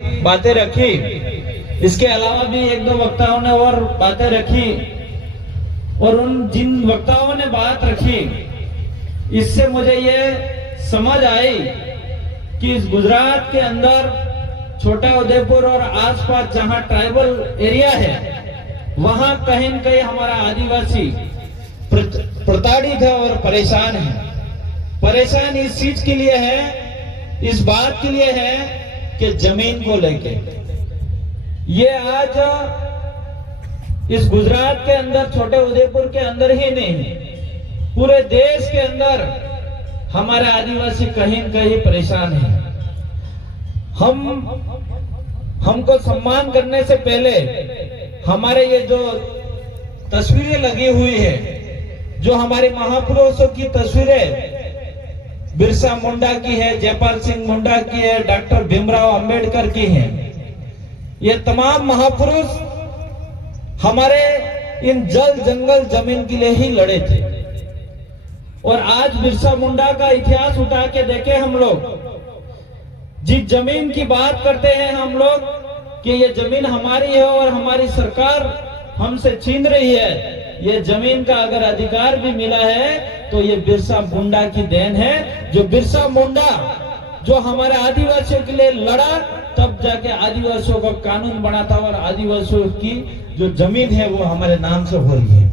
बातें रखी, इसके अलावा भी एक दो वक्ताओं ने और बातें रखी, और उन जिन वक्ताओं ने बात रखी इससे मुझे ये समझ आई कि इस गुजरात के अंदर छोटा उदयपुर और आसपास जहां ट्राइबल एरिया है वहां कहीं न कहीं हमारा आदिवासी प्रताड़ित है और परेशान है। परेशान इस चीज के लिए है, इस बात के लिए है कि जमीन को लेके ये आज इस गुजरात के अंदर, छोटे उदयपुर के अंदर ही नहीं, पूरे देश के अंदर हमारे आदिवासी कहीं न कहीं परेशान है। हमको सम्मान करने से पहले हमारे ये जो तस्वीरें लगी हुई है, जो हमारे महापुरुषों की तस्वीरें बिरसा मुंडा की है, जयपाल सिंह मुंडा की है, डॉक्टर भीमराव अंबेडकर की है, ये तमाम महापुरुष हमारे इन जल जंगल जमीन के लिए ही लड़े थे। और आज बिरसा मुंडा का इतिहास उठा के देखे हम लोग, जिस जमीन की बात करते हैं हम लोग कि ये जमीन हमारी है और हमारी सरकार हमसे छीन रही है, ये जमीन का अगर अधिकार भी मिला है तो ये बिरसा मुंडा की देन है। जो बिरसा मुंडा जो हमारे आदिवासियों के लिए लड़ा, तब जाके आदिवासियों का कानून बना था और आदिवासियों की जो जमीन है वो हमारे नाम से हो रही है।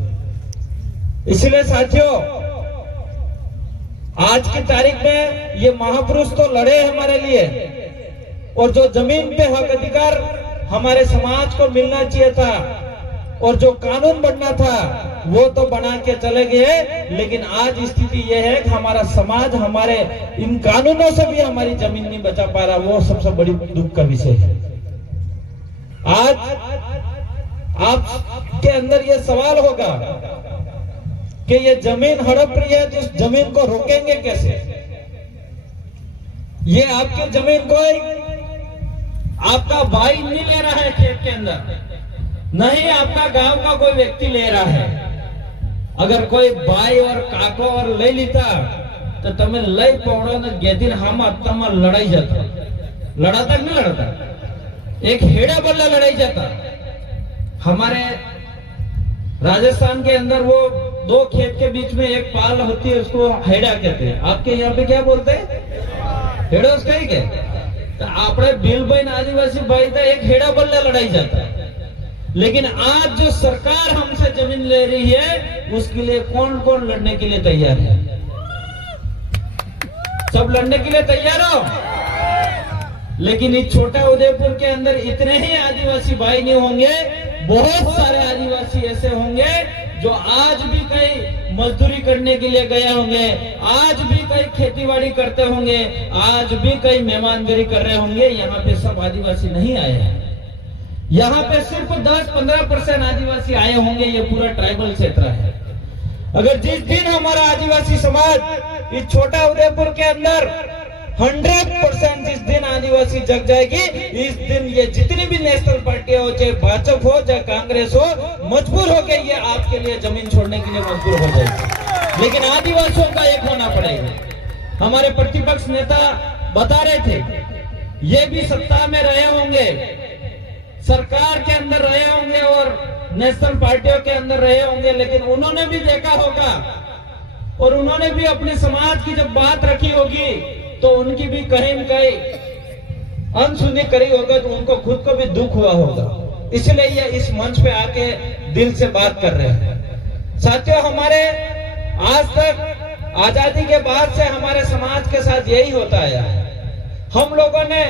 इसलिए साथियों, आज की तारीख में ये महापुरुष तो लड़े हमारे लिए, और जो जमीन पे हक अधिकार हमारे समाज को मिलना चाहिए था और जो कानून बनना था वो तो बना के चले गए, लेकिन आज स्थिति ये है कि हमारा समाज हमारे इन कानूनों से भी हमारी जमीन नहीं बचा पा रहा। वो सबसे बड़ी दुख का विषय है। आज आपके अंदर ये सवाल होगा कि ये जमीन हड़प रही है तो इस जमीन को रोकेंगे कैसे? ये आपकी जमीन कोई आपका भाई नहीं ले रहा है खेत के अंदर, नहीं आपका गांव का कोई व्यक्ति ले रहा है। अगर कोई भाई और काको और ले लेता तो तमें लई पौड़ो ने गेदिन हम आत्मा लड़ाई जाता, लड़ाता नहीं लड़ता, एक हेड़ा बल्ला लड़ाई जाता। हमारे राजस्थान के अंदर वो दो खेत के बीच में एक पाल होती है, उसको हेड़ा कहते हैं। आपके यहाँ पे क्या बोलते हैं? हेड़ा उसका ही कहते हैं। तो आपने बिल बहन आदिवासी भाई था, एक हेड़ा बल्ला लड़ाई जाता है। लेकिन आज जो सरकार हमसे जमीन ले रही है उसके लिए कौन कौन लड़ने के लिए तैयार है? सब लड़ने के लिए तैयार हो, लेकिन इस छोटा उदयपुर के अंदर इतने ही आदिवासी भाई नहीं होंगे, बहुत सारे आदिवासी ऐसे होंगे जो आज भी कहीं मजदूरी करने के लिए गए होंगे, आज भी कहीं खेतीबाड़ी करते होंगे, आज भी कहीं मेहमानगिरी कर रहे होंगे। यहाँ पे सब आदिवासी नहीं आए हैं, यहाँ पे सिर्फ 10-15% आदिवासी आए होंगे। ये पूरा ट्राइबल क्षेत्र है। अगर जिस दिन हमारा आदिवासी समाज इस छोटा उदयपुर के अंदर 100% जिस दिन आदिवासी जग जाएगी, इस दिन ये जितनी भी नेशनल पार्टियां हो, चाहे भाजपा हो चाहे कांग्रेस हो, मजबूर हो के ये आपके लिए जमीन छोड़ने के लिए मजबूर हो जाएगी। लेकिन आदिवासियों का एक होना पड़ेगा। हमारे प्रतिपक्ष नेता बता रहे थे, ये भी सत्ता में रहे होंगे, सरकार के अंदर रहे होंगे और नेशनल पार्टियों के अंदर रहे होंगे, लेकिन उन्होंने भी देखा होगा और उन्होंने भी अपने समाज की जब बात रखी होगी तो उनकी भी कहीं न कहीं अनसुनी करी होगा, तो उनको खुद को भी दुख हुआ होगा। इसलिए ये इस मंच पे आके दिल से बात कर रहे हैं। साथियों, हमारे आज तक आजादी के बाद से हमारे समाज के साथ यही होता है। हम लोगों ने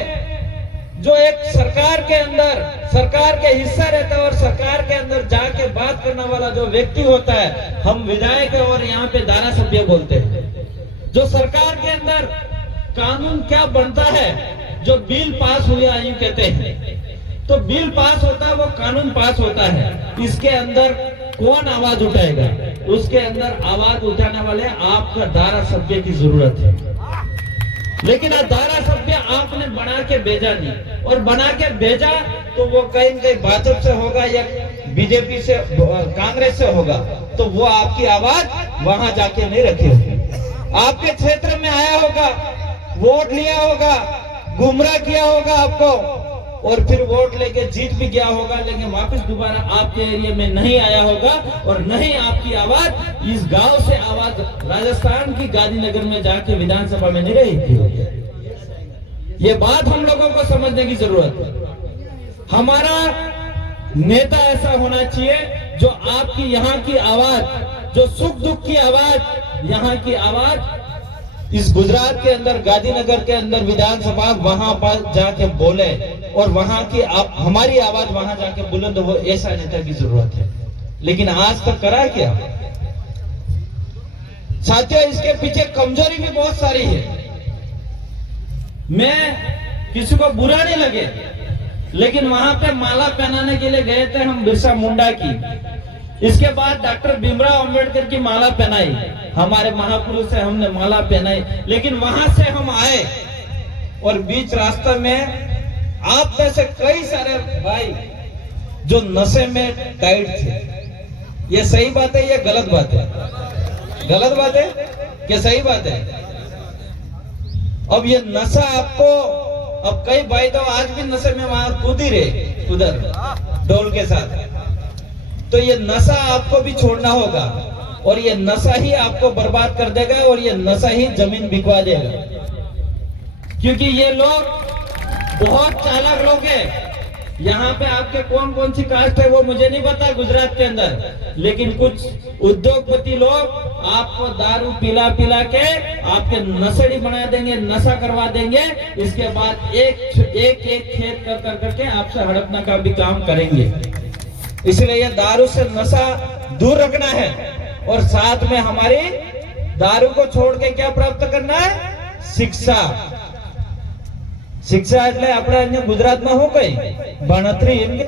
जो एक सरकार के अंदर सरकार के हिस्सा रहता है और सरकार के अंदर जाके बात करने वाला जो व्यक्ति होता है, हम विधायक है और यहाँ पे धारा सभ्य बोलते हैं। जो सरकार के अंदर कानून क्या बनता है, जो बिल पास हुआ यूं कहते हैं, तो बिल पास होता है, वो कानून पास होता है। इसके अंदर कौन आवाज उठाएगा? उसके अंदर आवाज उठाने वाले आपका धारा सभ्य की जरूरत है। लेकिन धारा सभ्य आपने बना के भेजा नहीं, और बना के भेजा तो वो कहीं न कहीं भाजपा से होगा या बीजेपी से, कांग्रेस से होगा, तो वो आपकी आवाज वहां जाके नहीं रखी होगी। आपके क्षेत्र में आया होगा, वोट लिया होगा, गुमराह किया होगा आपको, और फिर वोट लेके जीत भी गया होगा, लेकिन वापस दोबारा आपके एरिया में नहीं आया होगा और नहीं आपकी आवाज इस गांव से आवाज राजस्थान की गांधीनगर में जाके विधानसभा में नहीं रही थी। ये बात हम लोगों को समझने की जरूरत है। हमारा नेता ऐसा होना चाहिए जो आपकी यहाँ की आवाज, जो सुख दुख की आवाज, यहाँ की आवाज इस गुजरात के अंदर गांधीनगर के अंदर विधानसभा वहां पर जाके बोले और वहां की हमारी आवाज वहां जाके बुलंद हो, ऐसा नेता की जरूरत है। लेकिन आज तक करा क्या साथियों? इसके पीछे कमजोरी भी बहुत सारी है। मैं किसी को बुरा नहीं लगे, लेकिन वहां पे माला पहनाने के लिए गए थे हम बिरसा मुंडा की। इसके बाद डॉक्टर भीमराव अंबेडकर की माला पहनाई, हमारे महापुरुष से हमने माला पहनाई। लेकिन वहां से हम आए और बीच रास्ते में आप में से कई सारे भाई जो नशे में टाइट थे। ये सही बात है या गलत बात है? गलत बात है क्या सही बात है? अब ये नशा आपको, अब कई भाई तो आज भी नशे में वहां कूद ही रहे उधर डोल के साथ। तो ये नशा आपको भी छोड़ना होगा और ये नशा ही आपको बर्बाद कर देगा और ये नशा ही जमीन बिकवा देगा। क्योंकि ये लोग बहुत चालाक लोग हैं। यहाँ पे आपके कौन कौन सी कास्ट है वो मुझे नहीं पता गुजरात के अंदर, लेकिन कुछ उद्योगपति लोग आपको दारू पिला पिला के आपके नशेड़ी बना देंगे, नशा करवा देंगे। इसके बाद एक एक खेत कर करके आपसे हड़पना का भी काम करेंगे। इसलिए ये दारू से नशा दूर रखना है और साथ में हमारी दारू को छोड़ के क्या प्राप्त करना है? शिक्षा। शिक्षा એટલે આપણે અહીંયા ગુજરાતમાં શું કઈ ભણતરી એમ કે